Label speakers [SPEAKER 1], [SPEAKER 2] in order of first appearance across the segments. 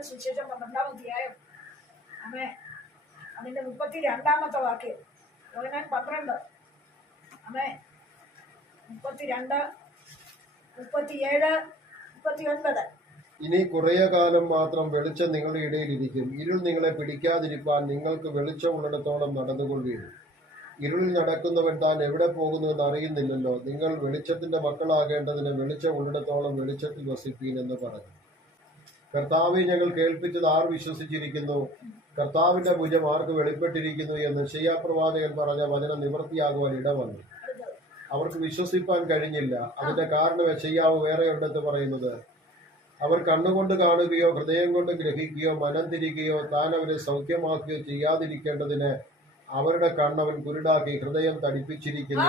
[SPEAKER 1] യോഹനാന്റെ സുശേഷം പന്ത്രണ്ടാം അധ്യായം അമ്മേ അതിന്റെ മുപ്പത്തി രണ്ടാമത്തെ വാക്യം യോഹനാൻ പന്ത്രണ്ട്. അമ്മേ മുപ്പത്തിരണ്ട് മുപ്പത്തിയേഴ് മുപ്പത്തി ഒൻപത്
[SPEAKER 2] ഇനി കുറേ കാലം മാത്രം വെളിച്ചം നിങ്ങളുടെ ഇടയിൽ ഇരിക്കും ഇരുൾ നിങ്ങളെ പിടിക്കാതിരിക്കാൻ നിങ്ങൾക്ക് വെളിച്ചം ഉള്ളിടത്തോളം നടന്നുകൊണ്ടിരുന്നു ഇരുളിൽ നടക്കുന്നവൻ താൻ എവിടെ പോകുന്നുവെന്ന് അറിയുന്നില്ലല്ലോ. നിങ്ങൾ വെളിച്ചത്തിന്റെ മക്കളാകേണ്ടതിന് വെളിച്ചം ഉള്ളിടത്തോളം വെളിച്ചത്തിൽ വസിപ്പീൻ എന്ന് പറഞ്ഞു. കർത്താവെ ഞങ്ങൾ കേൾപ്പിച്ചത് ആർ വിശ്വസിച്ചിരിക്കുന്നു? കർത്താവിന്റെ ഭുജം ആർക്ക് വെളിപ്പെട്ടിരിക്കുന്നു എന്ന് ശയ്യാപ്രവാചകൻ പറഞ്ഞ വചനം നിവൃത്തിയാകുവാൻ ഇടവന്നു. അവർക്ക് വിശ്വസിപ്പാൻ കഴിഞ്ഞില്ല. അതിന്റെ കാരണം യശയ്യാവ് വേറെ ഉണ്ടെന്ന് പറയുന്നത് അവർ കണ്ണുകൊണ്ട് കാണുകയോ ഹൃദയം കൊണ്ട് ഗ്രഹിക്കുകയോ മനം തിരിക്കുകയോ താൻ അവരെ സൗഖ്യമാക്കുകയോ ചെയ്യാതിരിക്കേണ്ടതിന് അവരുടെ കണ്ണവൻ കുരുടാക്കി ഹൃദയം തടിപ്പിച്ചിരിക്കുന്നു.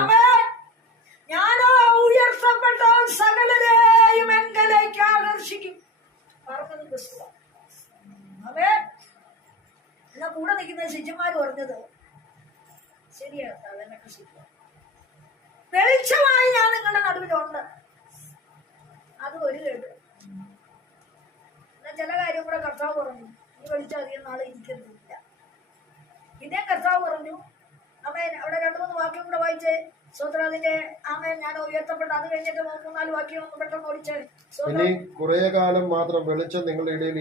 [SPEAKER 1] ഞാനോ ഉയർത്തപ്പെട്ട സകലരെയും എങ്കിലേക്ക് ആകർഷിക്കും. പറഞ്ഞത് ക്രിസ്തുവ അവേ എന്നാ കൂടെ നിൽക്കുന്ന ശിഷ്യന്മാർ പറഞ്ഞത് ശരിയാണ് ശരിയാണ് വെളിച്ചമായി ഞാൻ നിങ്ങളുടെ നടുവിലുണ്ട്. അത് ഒരു കേട്ട് എന്നാ ചില കാര്യം കൂടെ കർത്താവ് പറഞ്ഞു. ഈ വെളിച്ചം അധികം നാളെ ഇരിക്കുന്നില്ല പിന്നെ കർത്താവ് പറഞ്ഞു. അമ്മേ അവിടെ രണ്ടു മൂന്ന് വാക്യം കൂടെ വായിച്ചേ. ഞാൻ ഉയർത്തപ്പെട്ട അത് കഴിഞ്ഞിട്ട് മൂന്നാൽ വാക്യം ഒന്ന് പെട്ടെന്ന് ഓടിച്ചേ.
[SPEAKER 2] ഇനി കുറേ കാലം മാത്രം വെളിച്ചം നിങ്ങളുടെ ഇടയിൽ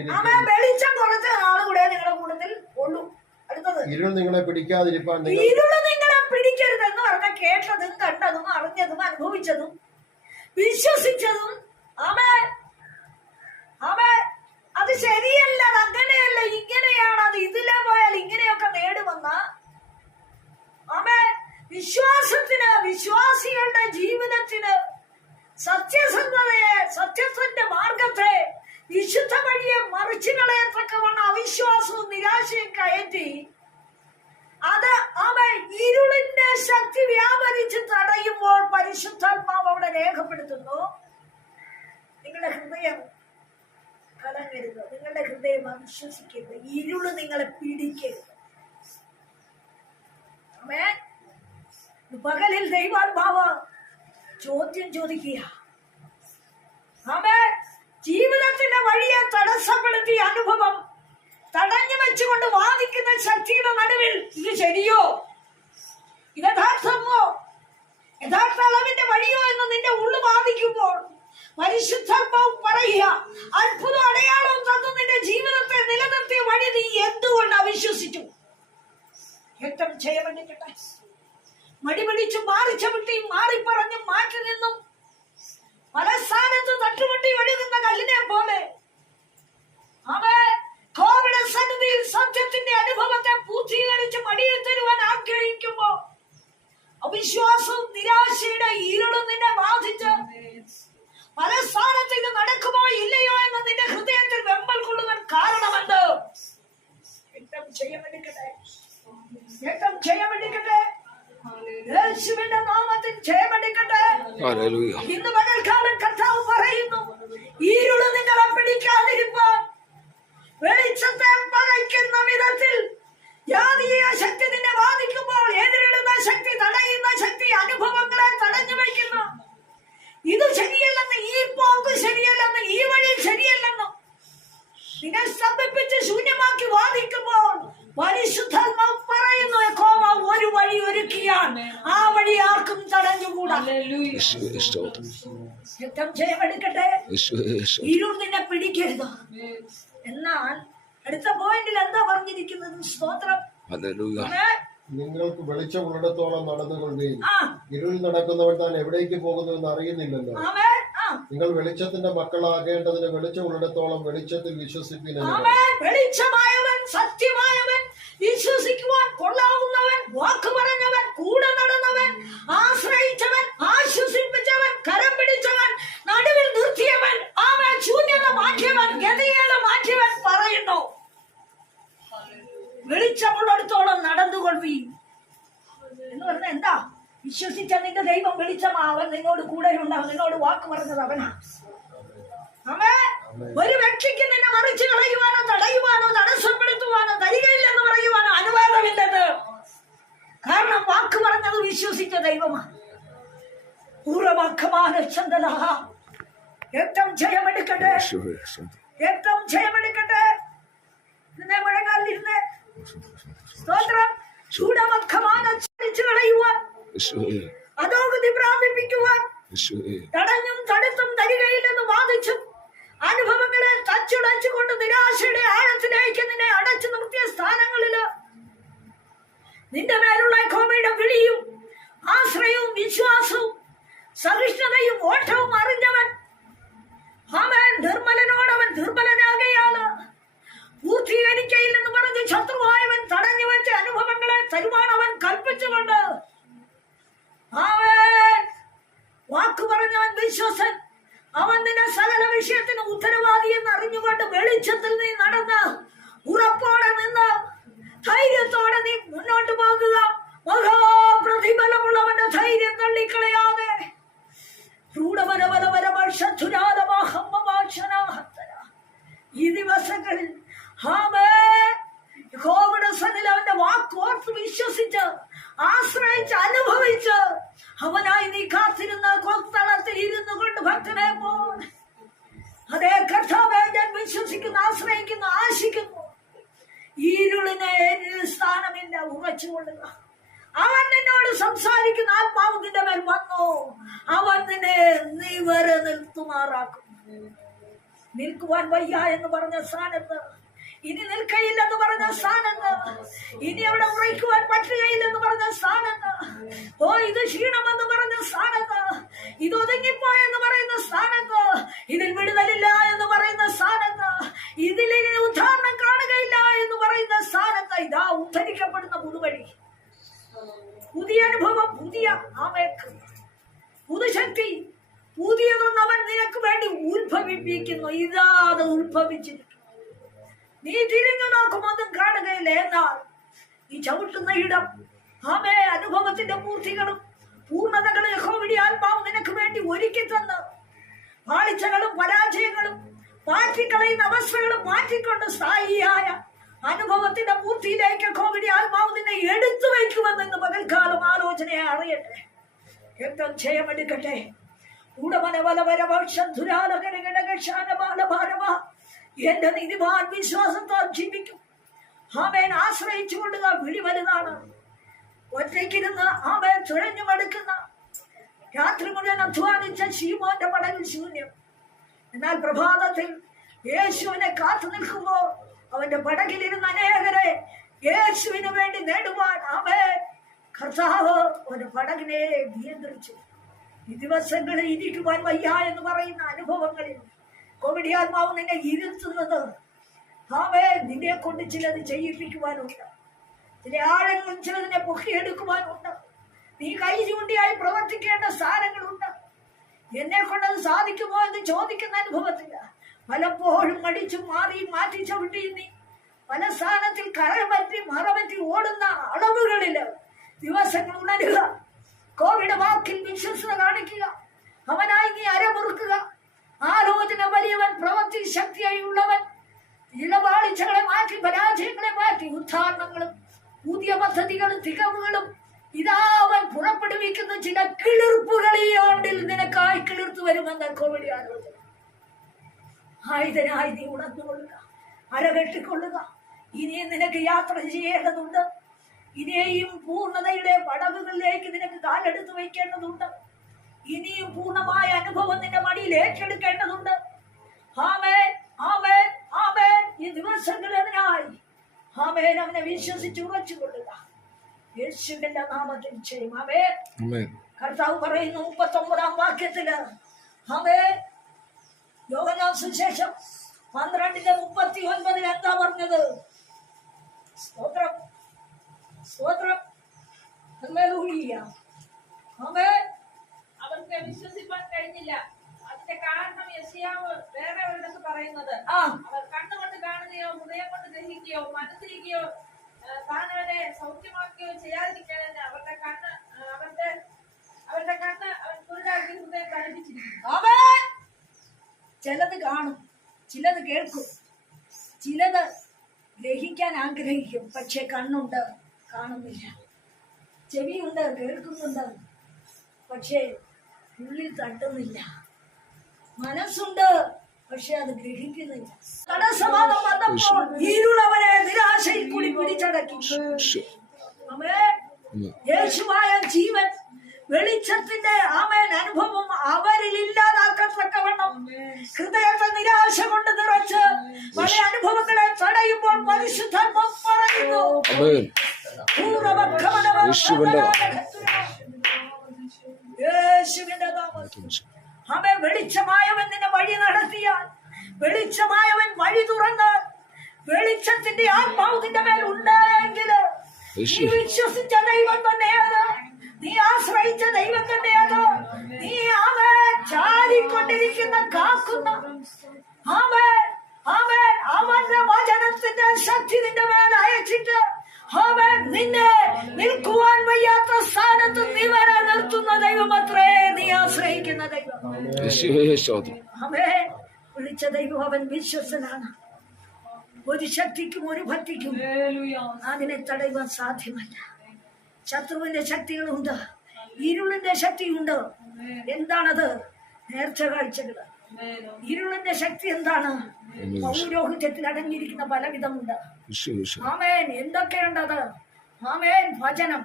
[SPEAKER 1] വെളിച്ചം കുറച്ച് നാൾ കൂടെ നിങ്ങളുടെ കൂട്ടത്തിൽ ഉള്ളൂ. അടുത്തത്.
[SPEAKER 2] ഇരുൾ നിങ്ങളെ പിടിക്കാതിരിപ്പാൻ നിങ്ങൾ
[SPEAKER 1] നിങ്ങളെ പിടിക്കരുത് എന്ന് പറഞ്ഞ കേട്ടതും കണ്ടതും അറിഞ്ഞതും അനുഭവിച്ചതും വിശ്വസിച്ചതും. ആമേ ആമേ അത് ശരിയല്ല അത് അങ്ങനെയല്ല ഇങ്ങനെയാണ് അത് ഇതിലെ പോയാൽ ഇങ്ങനെയൊക്കെ നേടുമെന്ന. ആമേ വിശ്വാസത്തിന് വിശ്വാസികളുടെ ജീവിതത്തിന് സത്യസന്ധതയെ സത്യത്തിന്റെ മാർഗത്തെ വിശുദ്ധ വഴിയെ മറിച്ചു അവിശ്വാസവും നിരാശയും കയറ്റി അത് അവൻ ഇരുളിന്റെ ശക്തി വ്യാപരിച്ച് തടയുമ്പോൾ പരിശുദ്ധാത്മാവ് അവിടെ രേഖപ്പെടുത്തുന്നു. നിങ്ങളുടെ ഹൃദയം കലങ്ങരുത്. നിങ്ങളുടെ ഹൃദയം അവിശ്വസിക്കരുത്. ഇരുൾ നിങ്ങളെ പിടിക്കരുത്. ആമേ പകലിൽ ദൈവാത്മാവ് ചോദ്യം ചോദിക്കുക. ആമേ ജീവിതത്തിന്റെ വഴിയെ തടസ്സപ്പെടുത്തിയ അനുഭവം തടഞ്ഞു വെച്ചുകൊണ്ട് വാദിക്കുന്ന ശക്തിയുടെ നടുവിൽ ഇത് ശരിയോ? യഥാർത്ഥമോ? യഥാർത്ഥ അളവിന്റെ വഴിയോ എന്ന് നിന്റെ ഉള്ളു വാദിക്കുമ്പോൾ പരിശുദ്ധാത്മാവ് പറയുക അത്ഭുത അടയാളവും തന്നു നിന്റെ ജീവിതത്തെ നിലനിർത്തിയ വഴി നീ എന്തുകൊണ്ട് അവിശ്വസിച്ചു? ഏറ്റവും ചെയ്യപ്പെട്ടിട്ടെ മടി പിടിച്ച് മാറി ചവിട്ടി മാറി പറഞ്ഞ് മാറ്റി നിന്നും പല സ്ഥാനത്ത് തട്ടുമുട്ടി ഒഴുകുന്ന കല്ലിനെ പോലെ. അവൻ കോവിഡ് സന്നിധിയിൽ സത്യത്തിന്റെ അനുഭവത്തെ പൂർത്തീകരിച്ച് മടിയിൽ തരുവാൻ ആഗ്രഹിക്കുമ്പോ അവിശ്വാസവും നിരാശയുടെ ഇരുളും നിന്നെ ബാധിച്ച് പല സ്ഥാനത്ത് ഇത് നടക്കുമോ ഇല്ലയോ എന്ന് നിന്റെ ഹൃദയത്തിൽ വെമ്പൽ കൊള്ളുവാൻ കാരണമെന്ത് ഏറ്റവും ചെയ്യാമെടുക്കട്ടെ ഏറ്റവും ചെയ്യാമെടുക്കട്ടെ യേശുവിന്റെ നാമത്തിൽ ജയമെടുക്കട്ടെ
[SPEAKER 3] ഹല്ലേലൂയ
[SPEAKER 1] ഇന്ന് പകൽക്കാലം കർത്താവ് പറയുന്നു ഇരുൾ നിങ്ങളെ പിടിക്കാതിരിപ്പാൻ വെളിച്ചത്തെ പകയ്ക്കുന്ന വിധത്തിൽ ജാതീയ ശക്തി നിന്നെ ബാധിക്കുമ്പോൾ എതിരിടുന്ന ശക്തി തടയുന്ന ശക്തി അനുഭവങ്ങളെ തടഞ്ഞു വയ്ക്കുന്നു ഇത് ശരിയല്ലെന്ന് ഈ പോക്ക് ശരിയല്ലെന്ന് ഈ വഴി ശരിയല്ലെന്ന് നിന്നെ സ്തംഭിപ്പിച്ച് ശൂന്യമാക്കി വാദിക്കുമ്പോൾ പരിശുദ്ധാത്മാവ് പറയുന്നു യഹോവ ഒരു വഴി ഒരുക്കിയാൽ ആ വഴി ആർക്കും തടഞ്ഞുകൂടാ
[SPEAKER 3] യേശുവേ സ്തോത്രം
[SPEAKER 1] യുദ്ധം ജയമെടുക്കട്ടെ? ഇരുൾ നിന്നെ പിടിക്കരുത്. എന്നാൽ അടുത്ത പോയിന്റിൽ എന്താ പറഞ്ഞിരിക്കുന്നത്? സ്തോത്രം?
[SPEAKER 2] നിങ്ങൾക്ക് വെളിച്ചം ഉള്ളിടത്തോളം നടന്നുകൊള്ളുകയും
[SPEAKER 1] ആ.
[SPEAKER 2] ഇരുളിൽ നടക്കുന്നവൻ താൻ എവിടേക്ക് പോകുന്നു
[SPEAKER 1] എന്ന് അറിയുന്നില്ലല്ലോ
[SPEAKER 2] നിങ്ങൾ വെളിച്ചത്തിന്റെ മക്കളാകേണ്ടതിന് വെളിച്ചം ഉള്ളിടത്തോളം വെളിച്ചത്തിൽ വിശ്വസിപ്പീൻ എന്ന്
[SPEAKER 1] വെളിച്ചമായവൻ സത്യമായവൻ വിശ്വസിക്കുവാൻ കൊള്ളാവുന്നവൻ വാക്ക് പറഞ്ഞവൻ കൂടെ നടന്നവൻ ആശ്രയിച്ചവൻ വെളിച്ചമുള്ളിടത്തോളം നടന്നുകൊള്ളി എന്ന് പറഞ്ഞ എന്താ? വിശ്വസിച്ച നിന്റെ ദൈവം വെളിച്ചമാ അവൻ നിന്നോട് കൂടെ ഉണ്ടാവും നിന്നോട് വാക്ക് പറഞ്ഞത് അവനാ. ഒരു വ്യക്തിക്ക് നിന്നെ മറിച്ച് കളയുവാനോ തടയുവാനോ തടസ്സപ്പെടുത്തുവാനോ തരികയില്ലെന്ന് പറയുവാനോ അനുവാദമില്ലെന്ന് കാരണം വാക്ക് പറഞ്ഞത് വിശ്വസിച്ച ദൈവമാണ് ചന്ദന ഏറ്റവും ജയമെടുക്കട്ടെ. ഏറ്റവും ജയമെടുക്കട്ടെ. സ്തോത്രം. ചൂടമഖമാനം ചടിച്ചു കളയുവാൻ. അധോഗതി നിന്റെ മേലുള്ള അവനായി നീ കാത്തിരുന്ന കൊത്തളത്തിൽ ഇരുന്നു കൊണ്ട് ഭക്തനെ പോ അതേ കർത്താവെ ഞാൻ വിശ്വസിക്കുന്നു ആശ്രയിക്കുന്നു ആശിക്കുന്നു. ഈരുളിനെ സ്ഥാനമില്ല ഉറച്ചുകൊള്ളുക അവൻ നിന്നോട് സംസാരിക്കുന്ന ആത്മാവ് നിന്റെ മേൽ വന്നു. അവൻ നിന്നെ നീ വരെ നിർത്തുമാറാക്കും. നിൽക്കുവാൻ വയ്യ എന്ന് പറഞ്ഞ സ്ഥാനത്ത് ഇനി നിൽക്കയില്ലെന്ന് പറഞ്ഞ സ്ഥാനത്ത് ഇനി അവിടെ ഉറയ്ക്കുവാൻ പറ്റുകയില്ലെന്ന് പറഞ്ഞ സ്ഥാനത്ത് ഓ ഇത് ക്ഷീണമെന്ന് പറഞ്ഞ സ്ഥാനത്ത് ഇത് ഒതുങ്ങിപ്പോയെന്ന് പറയുന്ന സ്ഥാനത്ത് ഇതിൽ വിടുതലില്ല എന്ന് പറയുന്ന സ്ഥാനത്ത് ഇതിൽ ഇനി ഉദാഹരണം കാണുകയില്ല എന്ന് പറയുന്ന സ്ഥാനത്ത് ഇതാ ഉദ്ധരിക്കപ്പെടുന്ന പുതുവഴി. പുതിയ അനുഭവം പുതിയ ആമേക്ക് പുതുശക്തി. പുതിയതൊന്നും അവൻ നിനക്ക് വേണ്ടി ഉത്ഭവിപ്പിക്കുന്നു. ഇതാ അത് ഉത്ഭവിച്ചിരിക്കുന്നു നീ തിരിഞ്ഞു നോക്കുമൊന്നും കാണുകയില്ല. എന്നാൽ നീ ചവിട്ടുന്ന ഇടം ആമേ അനുഭവത്തിന്റെ പൂർത്തികളും പൂർണതകളും യഹോവിടി ആത്മാവ് നിനക്ക് വേണ്ടി ഒരുക്കി തന്ന് പാളിച്ചകളും പരാജയങ്ങളും മാറ്റിക്കളയുന്ന അവസ്ഥകളും മാറ്റിക്കൊണ്ട് സ്ഥായിയായ അനുഭവത്തിന്റെ പൂർത്തിയിലേക്ക് കോവിഡി ആത്മാവ് നിന്നെ എടുത്തു വയ്ക്കുമെന്ന് പകൽക്കാലം ആലോചനയെ അറിയട്ടെ. രക്തം ക്ഷയമെടുക്കട്ടെ ഉടമനവലവരവക്ഷാനബാലഭാരവ എന്റെ നീതിമാൻ വിശ്വാസത്താൽ ജീവിക്കും. ആമേൻ ആശ്രയിച്ചുകൊണ്ടുക വിളി വലുതാണ് ഒറ്റയ്ക്കിരുന്ന് ആമേൻ തുഴഞ്ഞു മടുക്കുന്ന രാത്രി മുഴുവൻ അധ്വാനിച്ച ശീമോന്റെ പടകിൽ ശൂന്യം. എന്നാൽ പ്രഭാതത്തിൽ യേശുവിനെ കാത്തു നിൽക്കുമ്പോൾ അവന്റെ പടകിലിരുന്ന അനേകരെ യേശുവിന് വേണ്ടി നേടുവാൻ അവൻ കർത്താവ് ഒരു പടകിനെ നിയന്ത്രിച്ചു. ഈ ദിവസങ്ങളിൽ ഇരിക്കുവാൻ വയ്യ എന്ന് പറയുന്ന അനുഭവങ്ങളിൽ കോവിഡ് ആത്മാവ് നിന്നെ ഇരുത്തുന്നത്. അവേ നിന്നെ കൊണ്ട് ചിലത് ചെയ്യിപ്പിക്കുവാനുണ്ട്. ചില ആഴങ്ങളും ചിലതിനെ പൊക്കിയെടുക്കുവാനുണ്ട്. നീ കൈ ചൂണ്ടിയായി പ്രവർത്തിക്കേണ്ട സാധനങ്ങളുണ്ട്. എന്നെ കൊണ്ടത് സാധിക്കുമോ എന്ന് ചോദിക്കുന്ന അനുഭവത്തില്ല. പലപ്പോഴും മടിച്ചു മാറി മാറ്റി ചവിട്ടി നീ. പല സ്ഥാനത്തിൽ കരപറ്റി മറപറ്റി ഓടുന്ന അളവുകളിൽ ദിവസങ്ങൾ ഉണരുക. കോവിഡ് വാക്കിൽ വിശ്വസത കാണിക്കുക അവനായി നീ അരമുറുക്കുക ആലോചന ശക്തിയായി ഉള്ളവൻ ഇടപാളിച്ചകളെ മാറ്റി പരാജയങ്ങളെ മാറ്റി ഉദ്ധാരണങ്ങളും പുതിയ പദ്ധതികളും തികവുകളും ഇതാ അവൻ പുറപ്പെടുവിക്കുന്ന ചില കിളിർപ്പുകൾ ഈ ആണ്ടിൽ നിനക്കായി കിളിർത്തു വരുമെന്ന കോവിഡ് ആലോചന ആയുധനായി നീ ഉണർന്നുകൊള്ളുക അരകെട്ടിക്കൊള്ളുക. ഇനിയും നിനക്ക് യാത്ര ചെയ്യേണ്ടതുണ്ട്. ഇനിയും പൂർണതയുടെ പടവുകളിലേക്ക് നിനക്ക് കാലെടുത്ത് വയ്ക്കേണ്ടതുണ്ട്. ഇനിയും പൂർണമായ അനുഭവം നിന്റെ മടിയിൽ ഏറ്റെടുക്കേണ്ടതുണ്ട്. ആമേൻ ആമേൻ ആമേൻ. ഈ ദിവസങ്ങൾ അതിനായി ആമേൻ. അവനെ വിശ്വസിച്ച് ഉറച്ചുകൊള്ളുക. യേശുവിന്റെ നാമത്തിൽ ചെയ്യും ആമേൻ.
[SPEAKER 3] ആമേൻ.
[SPEAKER 1] കർത്താവ് പറയുന്നു മുപ്പത്തൊമ്പതാം വാക്യത്തിൽ അവേ യോഗനാം സുശേഷം പന്ത്രണ്ടിന്റെ മുപ്പത്തി ഒൻപതിൽ എന്താ പറഞ്ഞത്? സ്തോത്രം സ്തോത്രം. ആമേൻ.
[SPEAKER 4] അവർക്ക് വിശ്വസിപ്പാൻ കഴിഞ്ഞില്ല. അതിന്റെ കാരണം യശയാവ് വേറെ ഒരിടത്ത് പറയുന്നത്.
[SPEAKER 1] ആ.
[SPEAKER 4] അവർ കണ്ണുകൊണ്ട് കാണുകയോ ഹൃദയം കൊണ്ട് ഗ്രഹിക്കുകയോ മനസ്സിരിക്കുകയോ ആ, താൻ അവരെ സൗഖ്യമാക്കുകയോ ചെയ്യാതിരിക്കാൻ അവരുടെ കണ്ണ് അവരുടെ അവരുടെ കണ്ണ് അവൻ കുരുടാക്കി ഹൃദയം.
[SPEAKER 1] ചിലത് കാണും ചിലത് കേൾക്കും ചിലത് ഗ്രഹിക്കാൻ ആഗ്രഹിക്കും പക്ഷെ കണ്ണുണ്ട് കാണുന്നില്ല. ചെവിയുണ്ട് കേൾക്കുന്നുണ്ട് പക്ഷേ ഉള്ളിൽ തട്ടുന്നില്ല. മനസ്സുണ്ട്. പക്ഷെ അത് ഗ്രഹിക്കുന്നില്ല. തടസ്സവാദം വന്നപ്പോൾ ഇരുളവരെ നിരാശയിൽ കൂടി പിടിച്ചടക്കി. യേശുവായ ജീവൻ വെളിച്ചത്തിന്റെ ആമേൻ അനുഭവം അവരിൽ ഇല്ലാതാക്കത്തക്കവണ്ണം ഹൃദയത്തെ നിരാശ കൊണ്ട് നിറച്ച് പല അനുഭവങ്ങളെ തടയുമ്പോൾ പരിശുദ്ധാത്മം പറയുന്നു.
[SPEAKER 3] യേശുവിന്റെ
[SPEAKER 1] നാമത്തിൽ അവൻ വെളിച്ചമായവൻ നിന്നെ വഴി നടത്തിയാൽ വെളിച്ചമായവൻ വഴി തുറന്നാൽ വെളിച്ചത്തിന്റെ ആത്മാവ് നിന്റെ മേൽ ഉണ്ടായെങ്കിൽ നീ. വിശ്വസിച്ച ദൈവം തന്നെയാണ് നീ ആശ്രയിച്ച ദൈവം തന്നെയാണ് നീ അവൻ ചാരിക്കൊണ്ടിരിക്കുന്ന കാക്കുന്ന. അവൻ അവൻ അവന്റെ വചനത്തിന്റെ ശക്തി നിന്റെ മേൽ അയച്ചിട്ട് അവൻ നിന്നെ നിൽക്കുവാൻ വയ്യാത്ത സ്ഥാനത്ത് നീ വരാൻ നിർത്തുന്ന ദൈവം അത്രേ നീ ആശ്രയിക്കുന്ന ദൈവം. അവൻ വിളിച്ച ദൈവം അവൻ വിശ്വസനാണ്. ഒരു ശക്തിക്കും ഒരു ഭക്തിക്കും അതിനെ തടയുവാൻ സാധ്യമല്ല. ശത്രുവിന്റെ ശക്തികളുണ്ട് ഇരുളിന്റെ ശക്തിയുണ്ട്. എന്താണത്? നേർച്ച കാഴ്ചകൾ ഇരുളിന്റെ ശക്തി എന്താണ്? പൗരോഹിത്യത്തിൽ അടങ്ങിയിരിക്കുന്ന പലവിധമുണ്ട്. ആമേൻ. എന്തൊക്കെയുണ്ടത്? ആമേൻ. ഭജനം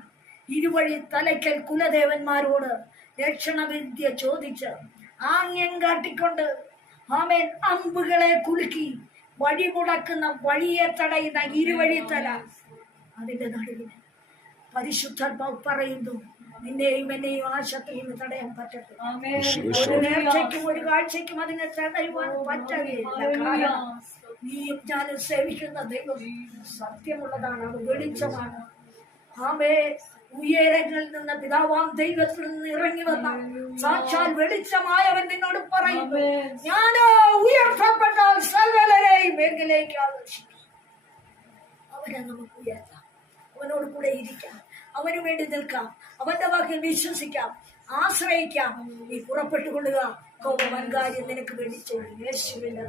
[SPEAKER 1] ഇരുവഴി തലയ്ക്കൽ കുലദേവന്മാരോട് രക്ഷണവിദ്യ ചോദിച്ച് ആംഗ്യം കാട്ടിക്കൊണ്ട് ആമേൻ അമ്പുകളെ കുലുക്കി വഴി മുടക്കുന്ന വഴിയെ തടയുന്ന ഇരുവഴി തല. അതിന്റെ നടുവിൽ പരിശുദ്ധ പറയുന്നു നിന്നെയും എന്നെയും ആ നിന്ന് തടയാൻ പറ്റട്ടെ ഒരു നേർച്ചയ്ക്കും ഒരു കാഴ്ചയ്ക്കും അതിനെ തടയുവാൻ പറ്റുകയില്ല കാരണം ഞാൻ സേവിക്കുന്ന ദൈവം സത്യമുള്ളതാണ് അത് വെളിച്ചമാണ്. ആമേ ഉയരങ്ങളിൽ നിന്ന് പിതാവാം ദൈവത്തിൽ നിന്ന് ഇറങ്ങി വന്ന സാക്ഷാൽ വെളിച്ചമായവൻ നിന്നോട് പറയുന്നു ഞാനോ ഉയർത്തപ്പെട്ട സകലരെയും എങ്കിലേക്ക് ആകർഷിക്കും. അവനെ നമുക്ക് ഉയർത്താം. അവനോട് കൂടെ ഇരിക്കാം. അവന് വേണ്ടി നിൽക്കാം. അവന്റെ വാക്കിൽ വിശ്വസിക്കാം. ആശ്രയിക്കാം. നീ പുറപ്പെട്ടുകൊള്ളുക. കോപ വൻകാര്യം നിനക്ക് വേണ്ടി ചെയ്യും. യേശുവിന്റെ